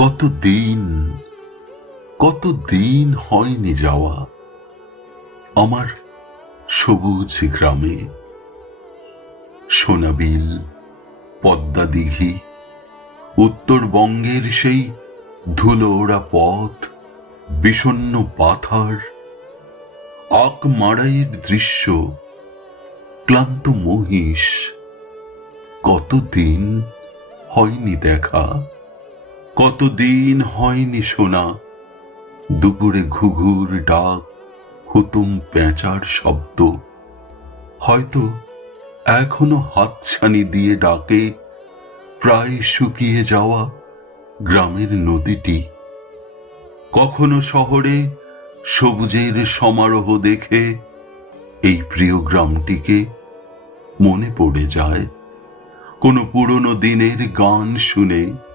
কত দিন কত দিন হয়নি যাওয়া আমার সবুজ গ্রামে? সোনাবিল, পদ্মা দিঘি, উত্তরবঙ্গের সেই ধুলো ওড়া পথ বিষণ্ন পাথার আক মাড়াইয়ের দৃশ্য, ক্লান্ত মহিষ, কতদিন হয়নি দেখা? কতদিন হয়নি শোনা। দুপুরে ঘুঘুর ডাক, হুতুম পেঁচার শব্দ। হয়তো এখনও হাতছানি দিয়ে ডাকে, প্রায় শুকিয়ে যাওয়া গ্রামের নদীটি। কখনো শহরে সবুজের সমারোহ দেখে এই প্রিয় গ্রামটিকে মনে পড়ে যায়। কোনো পুরনো দিনের গান শুনে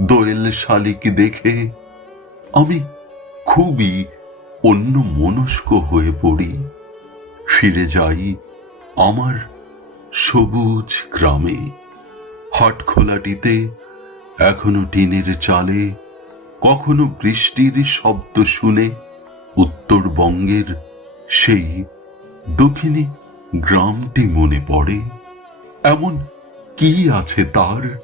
দোয়েল শালিক দেখে আমি খুবই অন্য মনস্ক হয়ে পড়ি। ফিরে যাই আমার সবুজ গ্রামে। হাটখোলাটিতে এখনও টিনের চালে, কখনো বৃষ্টির শব্দ শুনে উত্তরবঙ্গের সেই দক্ষিণী গ্রামটি মনে পড়ে। এমন কি আছে তার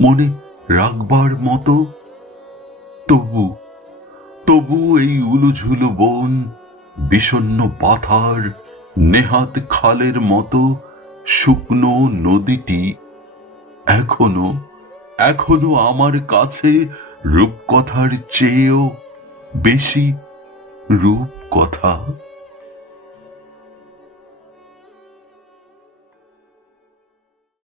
মনে রাখবার মতো? তবু তবু এই উলুঝুলু বন, বিষণ্ন পাথার, নেহাত খালের মতো শুকনো নদীটি এখনও এখনও আমার কাছে রূপকথার চেয়েও বেশি রূপকথা?